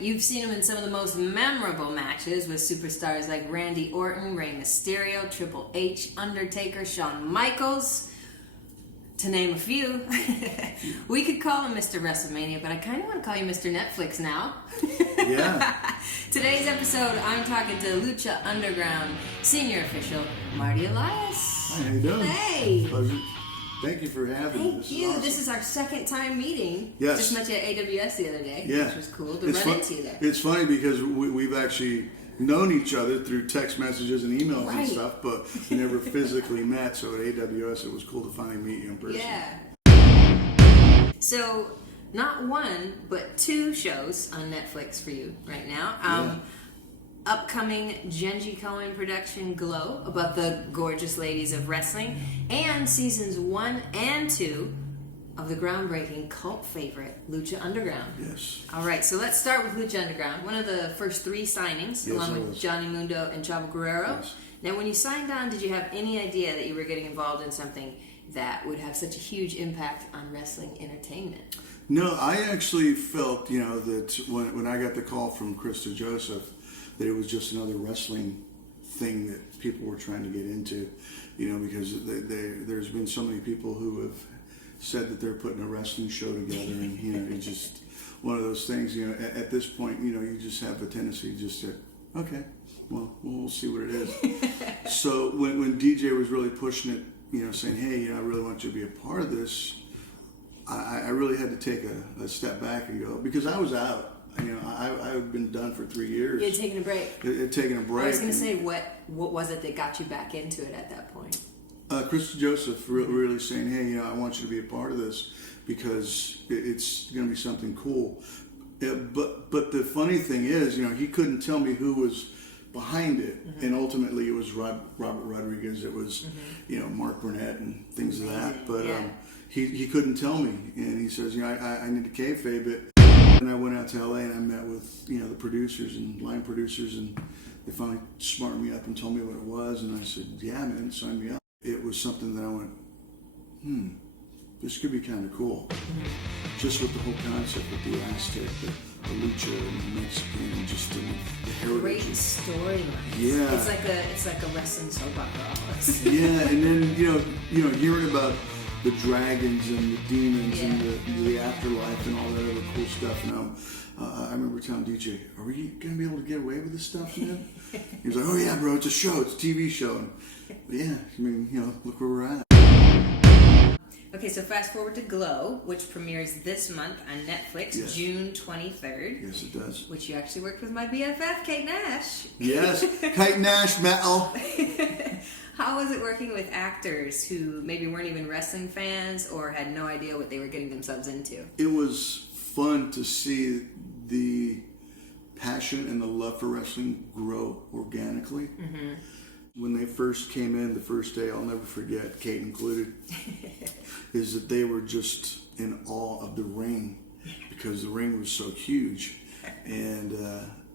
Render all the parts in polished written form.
You've seen him in some of the most memorable matches with superstars like Randy Orton, Rey Mysterio, Triple H, Undertaker, Shawn Michaels, to name a few. We could call him Mr. WrestleMania, but I kind of want to call you Mr. Netflix now. Yeah. Today's episode, I'm talking to Lucha Underground senior official Marty Elias. Hi, how you doing? Hey. Pleasure. Thank you for having me. Thank you. Awesome. This is our second time meeting. Yes. Just met you at AWS the other day, Yeah. which was cool to run into you there. It's funny because we've actually known each other through text messages and emails and stuff, but we never physically met. So at AWS, it was cool to finally meet you in person. Yeah. So, not one, but two shows on Netflix for you right now. Upcoming Jenji Kohan production Glow, about the gorgeous ladies of wrestling, and seasons 1 and 2 of the groundbreaking cult favorite Lucha Underground. Yes. All right, so let's start with Lucha Underground, one of the first three signings, along with Johnny Mundo and Chavo Guerrero. Yes. Now, when you signed on, did you have any idea that you were getting involved in something that would have such a huge impact on wrestling entertainment? No, I actually felt, that when I got the call from Krista Joseph, that it was just another wrestling thing that people were trying to get into, because there's been so many people who have said that they're putting a wrestling show together, and it's just one of those things. At this point, you just have a tendency just to, okay, well, we'll see what it is. So when DJ was really pushing it, saying, hey, I really want you to be a part of this, I really had to take a step back and go, because I was out. I had been done for 3 years. You had taken a break. Taken a break. I was going to say, what was it that got you back into it at that point? Krista Joseph really saying, hey, I want you to be a part of this because it's going to be something cool. But the funny thing is, he couldn't tell me who was behind it, and ultimately it was Robert Rodriguez. It was, Mark Burnett and things of that. But he couldn't tell me, and he says, I need to kayfabe it. And I went out to LA and I met with the producers and line producers, and they finally smartened me up and told me what it was, and I said, yeah, man, sign me up. It was something that I went, this could be kind of cool. Just with the whole concept with the Aztec, the Lucha and the Mexican, and just the heritage. Great storyline. Yeah. It's like a wrestling soap opera almost. Yeah, and then hearing about the dragons and the demons and the afterlife and all that other cool stuff. And I remember telling DJ, are we going to be able to get away with this stuff, man? He was like, oh yeah, bro, it's a show. It's a TV show. And look where we're at. Okay, so fast forward to Glow, which premieres this month on Netflix, June 23rd. Yes, it does. Which you actually worked with my BFF, Kate Nash. Yes, Kate Nash, metal. How was it working with actors who maybe weren't even wrestling fans or had no idea what they were getting themselves into? It was fun to see the passion and the love for wrestling grow organically. Mm-hmm. When they first came in the first day, I'll never forget, Kate included, is that they were just in awe of the ring because the ring was so huge. And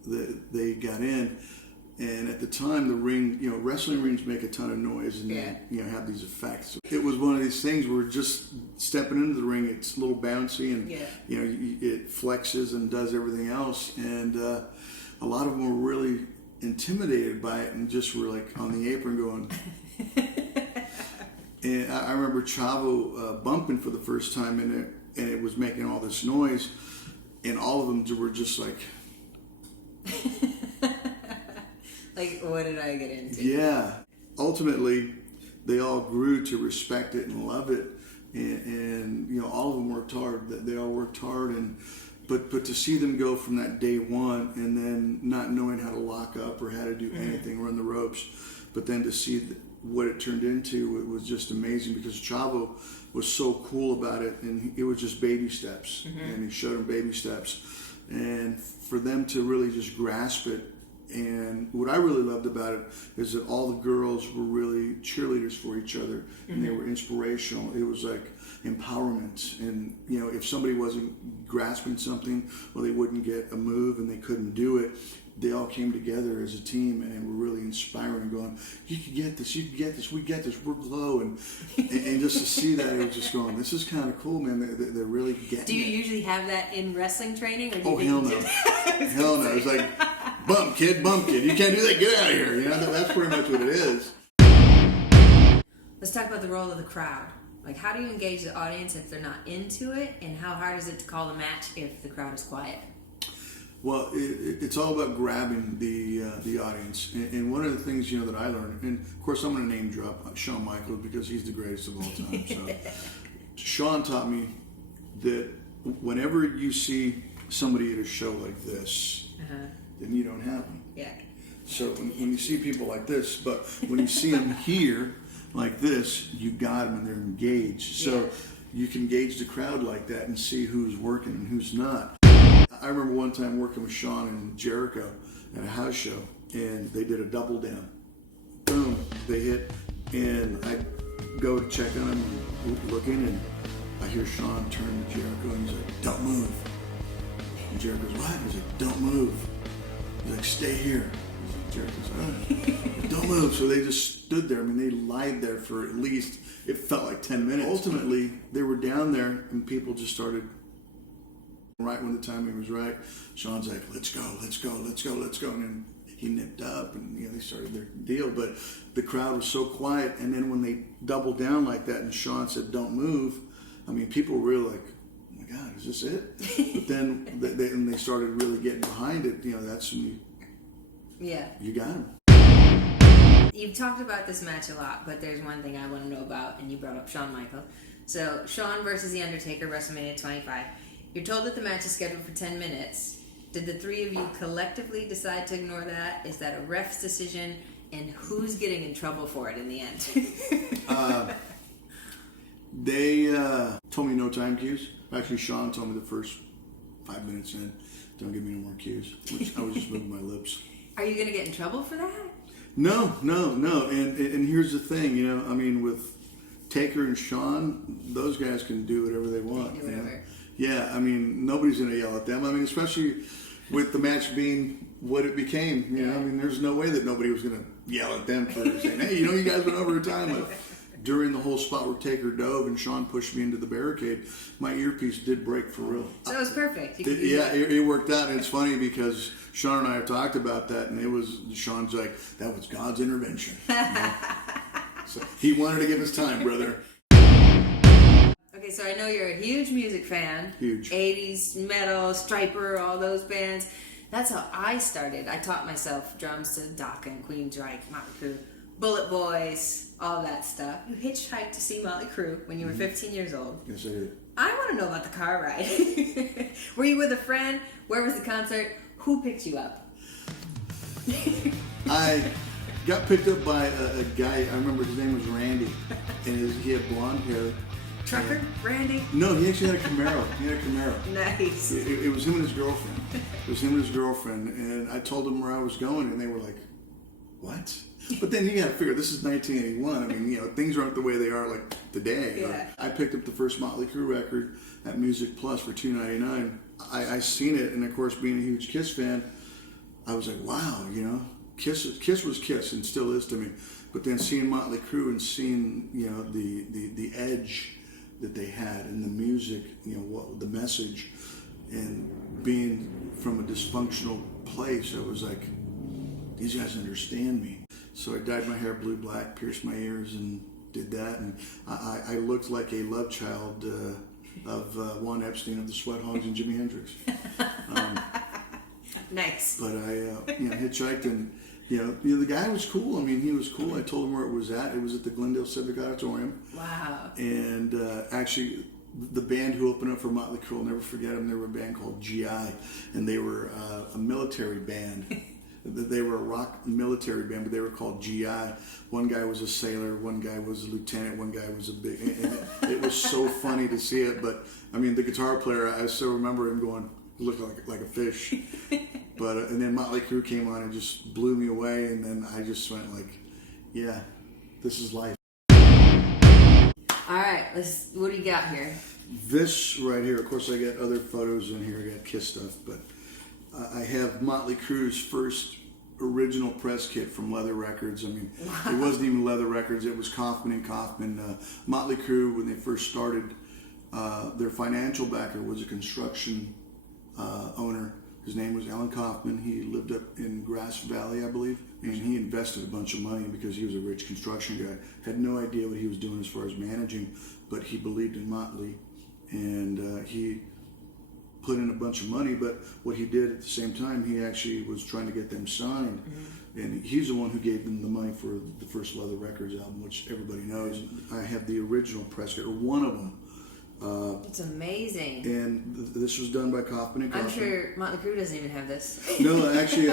they got in. And at the time, the ring, wrestling rings make a ton of noise and have these effects. It was one of these things where just stepping into the ring, it's a little bouncy and, it flexes and does everything else. And a lot of them were really intimidated by it and just were like on the apron going. And I remember Chavo bumping for the first time in it, and it was making all this noise. And all of them were just like... Like, what did I get into? Yeah. Ultimately, they all grew to respect it and love it. And all of them worked hard. They all worked hard. But to see them go from that day one and then not knowing how to lock up or how to do anything, run the ropes, but then to see what it turned into, it was just amazing because Chavo was so cool about it. And it was just baby steps. And he showed them baby steps. And for them to really just grasp it And what I really loved about it is that all the girls were really cheerleaders for each other, and they were inspirational. It was like empowerment. And, you know, if somebody wasn't grasping something, or they wouldn't get a move and they couldn't do it, they all came together as a team and were really inspiring, going, you can get this, you can get this, we get this, we're Glow. And just to see that, it was just going, this is kind of cool, man. They're really getting it. Do you usually have that in wrestling training? Or do Oh, hell no. Hell no. It's like, bump, kid. You can't do that. Get out of here. You know, that's pretty much what it is. Let's talk about the role of the crowd. Like, how do you engage the audience if they're not into it? And how hard is it to call the match if the crowd is quiet? Well, it's all about grabbing the audience. And one of the things, you know, that I learned, and of course I'm going to name drop Shawn Michaels because he's the greatest of all time. So Shawn taught me that whenever you see somebody at a show like this, then you don't have them. Yeah. So when you see people like this, but when you see them here like this, you got them and they're engaged. So you can gauge the crowd like that and see who's working and who's not. I remember one time working with Shawn and Jericho at a house show, and they did a double down. Boom, they hit, and I go to check on them, and looking, and I hear Shawn turn to Jericho, and he's like, "Don't move." And Jericho goes, "What?" He's like, "Don't move." He's like, "Stay here." Jericho's like, "Oh, don't move." So they just stood there. I mean, they lied there for at least, it felt like 10 minutes. Ultimately, they were down there, and people just started. Right when the timing was right, Shawn's like, let's go. And then he nipped up and, you know, they started their deal. But the crowd was so quiet. And then when they doubled down like that and Shawn said, don't move, I mean, people were really like, oh my God, is this it? But then they started really getting behind it. You know, that's when you got him. You've talked about this match a lot, but there's one thing I want to know about, and you brought up Shawn Michaels. So, Shawn versus The Undertaker, WrestleMania 25. You're told that the match is scheduled for 10 minutes. Did the three of you collectively decide to ignore that? Is that a ref's decision? And who's getting in trouble for it in the end? They told me no time cues. Actually, Shawn told me the first 5 minutes in, don't give me no more cues. Which I was just moving my lips. Are you going to get in trouble for that? No. And here's the thing, you know, I mean, with Taker and Shawn, those guys can do whatever they want. They can do whatever. Yeah, I mean, nobody's going to yell at them. I mean, especially with the match being what it became. You know, I mean, there's no way that nobody was going to yell at them for saying, hey, you know, you guys went over time. But during the whole spot where Taker dove and Shawn pushed me into the barricade, my earpiece did break for real. So it was perfect. It worked out. And it's funny because Shawn and I have talked about that, and Shawn's like, that was God's intervention. You know? So he wanted to give us time, brother. Okay, so I know you're a huge music fan. Huge. 80s, metal, Striper, all those bands. That's how I started. I taught myself drums to Dokken and Queensryche, Motley Crue, Bullet Boys, all that stuff. You hitchhiked to see Motley Crue when you were 15 years old. Yes, I did. I want to know about the car ride. Were you with a friend? Where was the concert? Who picked you up? I got picked up by a guy. I remember his name was Randy, and he had blonde hair. Trucker? Randy? No, he actually had a Camaro. Nice. It was him and his girlfriend. And I told them where I was going, and they were like, what? But then you got to figure, this is 1981. I mean, you know, things aren't the way they are like today. Yeah. I picked up the first Motley Crue record at Music Plus for $2.99. I seen it, and of course, being a huge Kiss fan, I was like, wow, you know, Kiss was Kiss and still is to me. But then seeing Motley Crue and seeing, you know, the edge that they had in the music, you know, what the message, and being from a dysfunctional place, I was like, these guys understand me. So I dyed my hair blue black, pierced my ears, and did that, and I looked like a love child of Juan Epstein of the Sweat Hogs and Jimi Hendrix. Nice. But I hitchhiked, and you know, the guy was cool. I mean, he was cool. I told him where it was at. It was at the Glendale Civic Auditorium. Wow. And actually, the band who opened up for Motley Crue, I'll never forget them. They were a band called GI, and they were a military band. They were a rock military band, but they were called GI. One guy was a sailor, one guy was a lieutenant, one guy was a big... And it was so funny to see it, but, I mean, the guitar player, I still remember him going, looked like a fish. But and then Motley Crue came on and just blew me away, and then I just went like, yeah, this is life. All right, what do you got here? This right here, of course, I got other photos in here. I got Kiss stuff, but I have Motley Crue's first original press kit from Leather Records. I mean, it wasn't even Leather Records. It was Kaufman and Kaufman. Motley Crue, when they first started, their financial backer was a construction owner. His name was Alan Kaufman. He lived up in Grass Valley, I believe, and he invested a bunch of money because he was a rich construction guy. Had no idea what he was doing as far as managing, but he believed in Motley, and he put in a bunch of money. But what he did at the same time, he actually was trying to get them signed, and he's the one who gave them the money for the first Leather Records album, which everybody knows. I have the original press kit, or one of them. It's amazing. And this was done by Kaufman and Kaufman. I'm sure Motley Crue doesn't even have this. No, actually,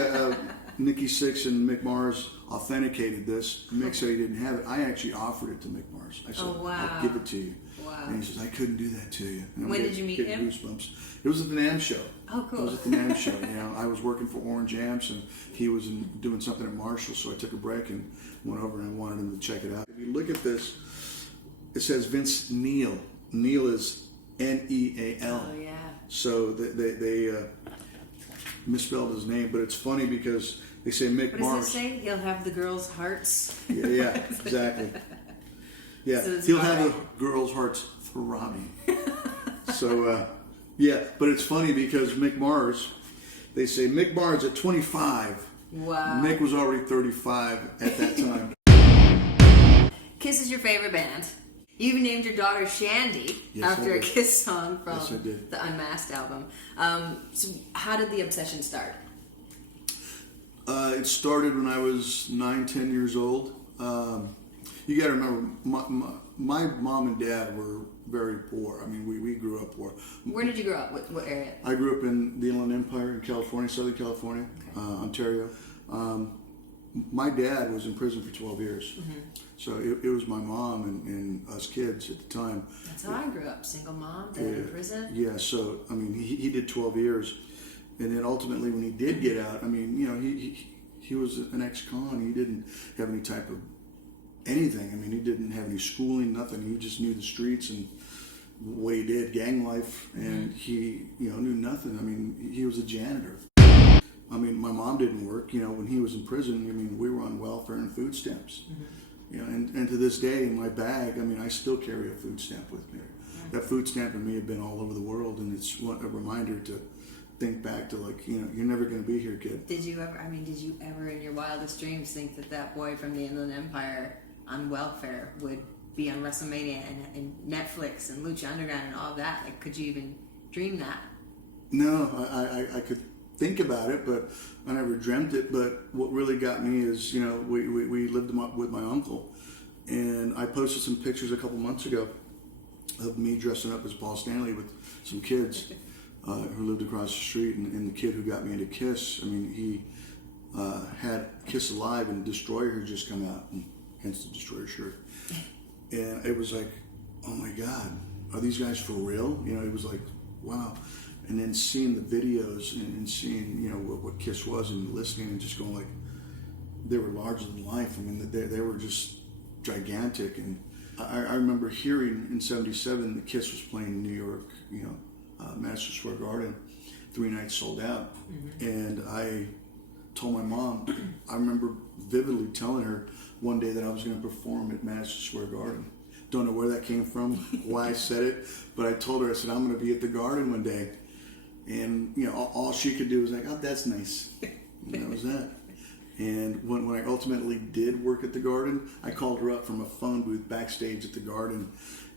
Nikki Sixx and Mick Mars authenticated this. Mick said he didn't have it. I actually offered it to Mick Mars. I said, I'll give it to you. Wow. And he says, I couldn't do that to you. And when did you meet him? Goosebumps. It was at the NAMM show. Oh, cool. It was at the NAMM show. You know, I was working for Orange Amps, and he was doing something at Marshall, so I took a break and went over and I wanted him to check it out. If you look at this, it says Vince Neil. Neil is Neal. Oh, yeah. So they misspelled his name, but it's funny because they say Mick Mars. What does it say? He'll have the girls' hearts. Yeah, exactly. Yeah, So he'll have the girls' hearts throbbing. So, yeah, but it's funny because Mick Mars, they say Mick Mars at 25. Wow. Mick was already 35 at that time. Kiss is your favorite band. You even named your daughter Shandy after a Kiss song from the Unmasked album. So how did the obsession start? It started when I was 9, 10 years old. You got to remember, my mom and dad were very poor. I mean, we grew up poor. Where did you grow up? What area? I grew up in the Inland Empire in California, Southern California, Ontario. My dad was in prison for 12 years. So it was my mom and us kids at the time. That's how I grew up. Single mom, dad in prison. Yeah, so, I mean, he did 12 years. And then ultimately when he did get out, I mean, you know, he was an ex-con. He didn't have any type of anything. I mean, he didn't have any schooling, nothing. He just knew the streets and what he did, gang life, and he, you know, knew nothing. I mean, he was a janitor. I mean, my mom didn't work. You know, when he was in prison, I mean, we were on welfare and food stamps. You know, and to this day, in my bag, I mean, I still carry a food stamp with me. That food stamp and me have been all over the world, and it's a reminder to think back to, like, you know, you're never going to be here, kid. Did you ever in your wildest dreams think that boy from the Inland Empire on welfare would be on WrestleMania and Netflix and Lucha Underground and all that? Like, could you even dream that? No, I could think about it, but I never dreamt it. But what really got me is, you know, we lived with my uncle, and I posted some pictures a couple months ago of me dressing up as Paul Stanley with some kids who lived across the street, and the kid who got me into Kiss, I mean, he had Kiss Alive and Destroyer had just come out, and hence the Destroyer shirt. And it was like, oh my God, are these guys for real? You know, it was like, wow. And then seeing the videos and seeing, you know, what Kiss was, and listening and just going like, they were larger than life. I mean, they were just gigantic. And I remember hearing in '77 the Kiss was playing in New York, you know, Madison Square Garden, 3 nights sold out. And I told my mom, I remember vividly telling her one day that I was going to perform at Madison Square Garden. Don't know where that came from, why I said it, but I told her, I said, I'm going to be at the Garden one day. And, you know, all she could do was like, oh, that's nice. And that was that. And when I ultimately did work at the Garden, I called her up from a phone booth backstage at the Garden.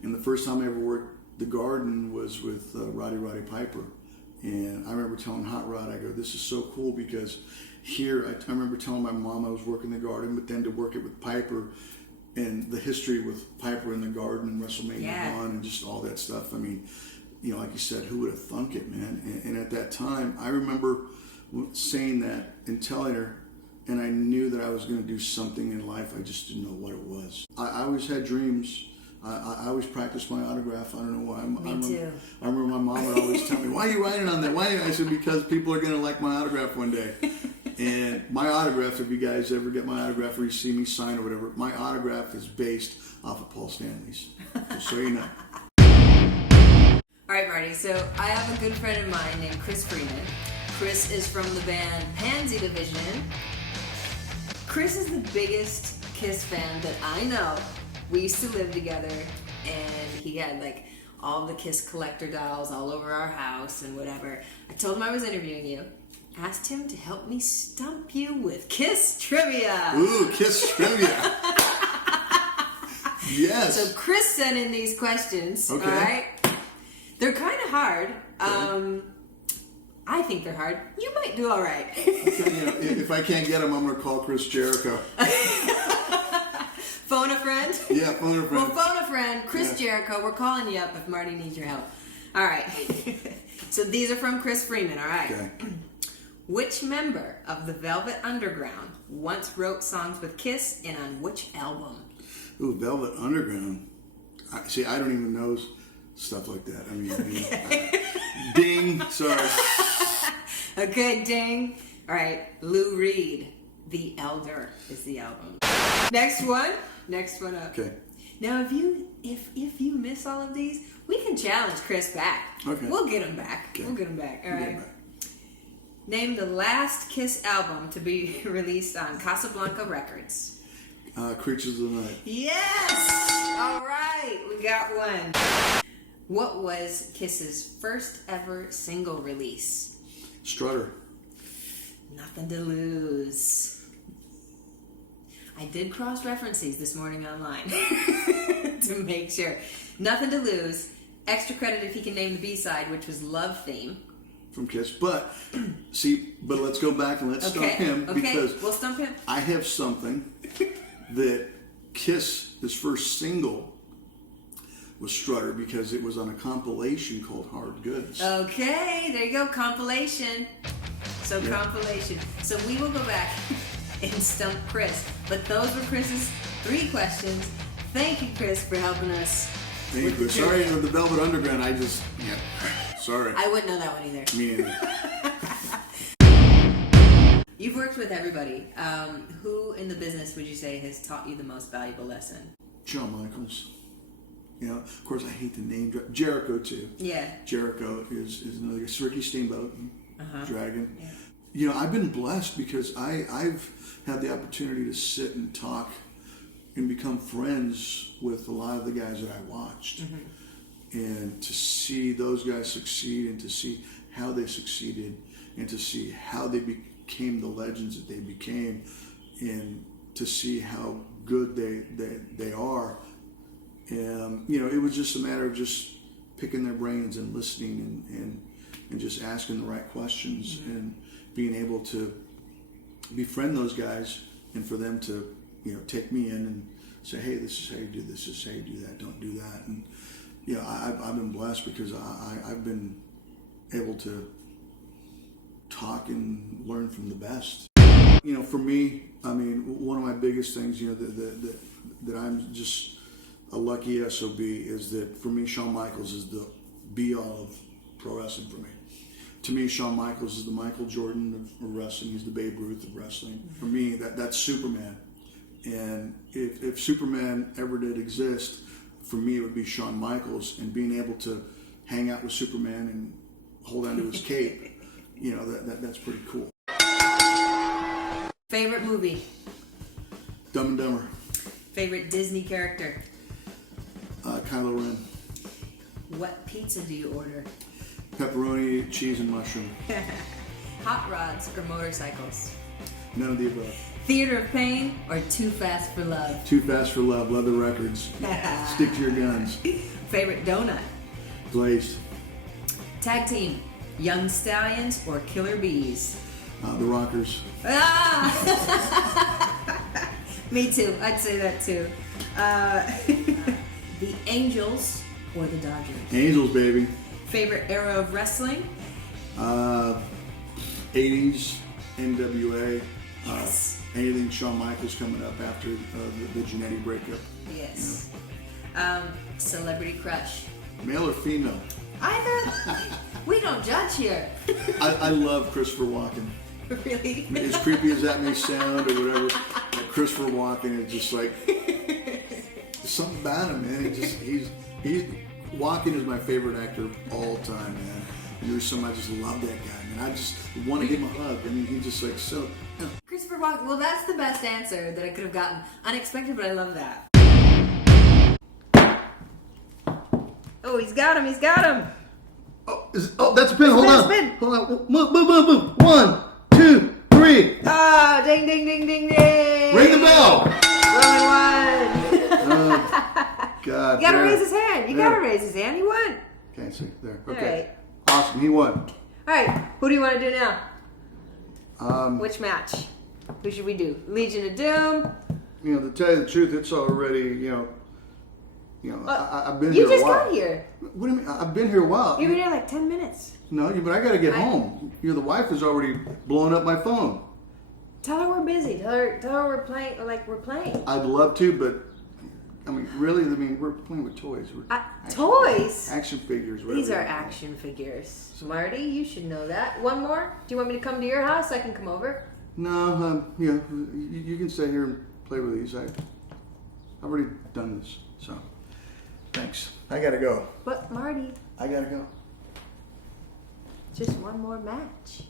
And the first time I ever worked the Garden was with Roddy Piper. And I remember telling Hot Rod, I go, this is so cool because here, I remember telling my mom I was working the Garden, but then to work it with Piper and the history with Piper in the Garden and WrestleMania 1 and just all that stuff. I mean, you know, like you said, who would have thunk it, man? And at that time, I remember saying that and telling her, and I knew that I was going to do something in life. I just didn't know what it was. I always had dreams. I always practice my autograph. I don't know why. Me too. I remember my mom would always tell me, "Why are you writing on that?" I said, "Because people are going to like my autograph one day." And my autograph, if you guys ever get my autograph or you see me sign or whatever, my autograph is based off of Paul Stanley's. Just so you know. All right, Marty. So I have a good friend of mine named Chris Freeman. Chris is from the band Pansy Division. Chris is the biggest Kiss fan that I know. We used to live together, and he had like all the Kiss collector dolls all over our house and whatever. I told him I was interviewing you. Asked him to help me stump you with Kiss trivia. Ooh, Kiss trivia. Yes. So Chris sent in these questions. Okay. All right. They're kind of hard. I think they're hard. You might do all right. Okay, if I can't get him, I'm going to call Chris Jericho. Phone a friend? Yeah, phone a friend. Well, phone a friend. Chris Jericho, we're calling you up if Marty needs your help. All right. So these are from Chris Freeman, all right? Okay. Which member of the Velvet Underground once wrote songs with Kiss and on which album? Ooh, Velvet Underground. See, I don't even know stuff like that. I mean, ding. Sorry. Okay, ding. All right, Lou Reed, The Elder is the album. Next one up. Okay. Now, if you miss all of these, we can challenge Chris back. Okay. We'll get him back. Okay. We'll get him back. All We'll get right. him back. Name the last Kiss album to be released on Casablanca Records. Creatures of the Night. Yes! All right, we got one. What was Kiss's first ever single release? Strutter. Nothing to Lose. I did cross-reference these this morning online to make sure. Nothing to Lose. Extra credit if he can name the B-side, which was Love Theme. From Kiss. But let's go back and let's stump him. Okay, Because we'll stump him. I have something that Kiss, his first single, was Strutter because it was on a compilation called Hard Goods. Okay, there you go, compilation. So Yeah. compilation. So we will go back and stump Chris. But those were Chris's 3 questions. Thank you, Chris, for helping us. Thank you. Sorry, the Velvet Underground, sorry. I wouldn't know that one either. Me neither. You've worked with everybody. Who in the business would you say has taught you the most valuable lesson? Shawn Michaels. You know, of course, I hate to name drop. Jericho, too. Yeah. Jericho is another guy. Ricky Steamboat, Dragon. Yeah. You know, I've been blessed because I've had the opportunity to sit and talk and become friends with a lot of the guys that I watched. And to see those guys succeed and to see how they succeeded and to see how they became the legends that they became and to see how good they are. And, you know, it was just a matter of just picking their brains and listening and just asking the right questions and being able to befriend those guys and for them to, you know, take me in and say, hey, this is how you do this is how you do that, don't do that. And, you know, I've been blessed because I've been able to talk and learn from the best. You know, for me, I mean, one of my biggest things, you know, that I'm just a lucky SOB is that for me, Shawn Michaels is the be-all of pro wrestling for me. To me, Shawn Michaels is the Michael Jordan of wrestling. He's the Babe Ruth of wrestling. For me, that's Superman. And if Superman ever did exist, for me, it would be Shawn Michaels. And being able to hang out with Superman and hold onto his cape, you know, that's pretty cool. Favorite movie? Dumb and Dumber. Favorite Disney character? Kylo Ren. What pizza do you order? Pepperoni, cheese, and mushroom. Hot rods or motorcycles? None of the above. Theater of Pain or Too Fast for Love? Too Fast for Love, Leather Records. Stick to your guns. Favorite donut? Glazed. Tag team, Young Stallions or Killer Bees? The Rockers. Ah! Me too. I'd say that too. The Angels or the Dodgers? Angels, baby. Favorite era of wrestling? 80s, NWA. Yes. Anything Shawn Michaels coming up after the Jannetty breakup. Yes. Celebrity crush. Male or female? Either. We don't judge here. I love Christopher Walken. Really? As creepy as that may sound or whatever, Christopher Walken is just like, there's something about him, man. Walken is my favorite actor of all time, man. And there's some, I just love that guy, man. I just want to give him a hug. I mean, he's just like so. Christopher Walken. Well, that's the best answer that I could have gotten. Unexpected, but I love that. Oh, he's got him. He's got him. Oh, that's a pin. Hold on. Spin. Hold on. Move. 1, 2, 3. Oh, ding, ding, ding, ding, ding. Ring the bell. Rolling one. God. You gotta raise his hand. You gotta raise his hand. He won. Can't see. There. Okay. All right. Awesome. He won. All right. Who do you want to do now? Which match? Who should we do? Legion of Doom? To tell you the truth, it's already, I've been You here a just while. got here. What do you mean? I've been here a while. You've been here like 10 minutes. No, but I got to get home. The wife is already blowing up my phone. Tell her we're busy. Tell her we're playing. We're playing. I'd love to, but I mean, really, we're playing with toys. Toys? Action figures. These are action figures. Marty, you should know that. One more? Do you want me to come to your house? I can come over. No, you can stay here and play with these. I've already done this, so thanks. I gotta go. But Marty, I gotta go. just one more match.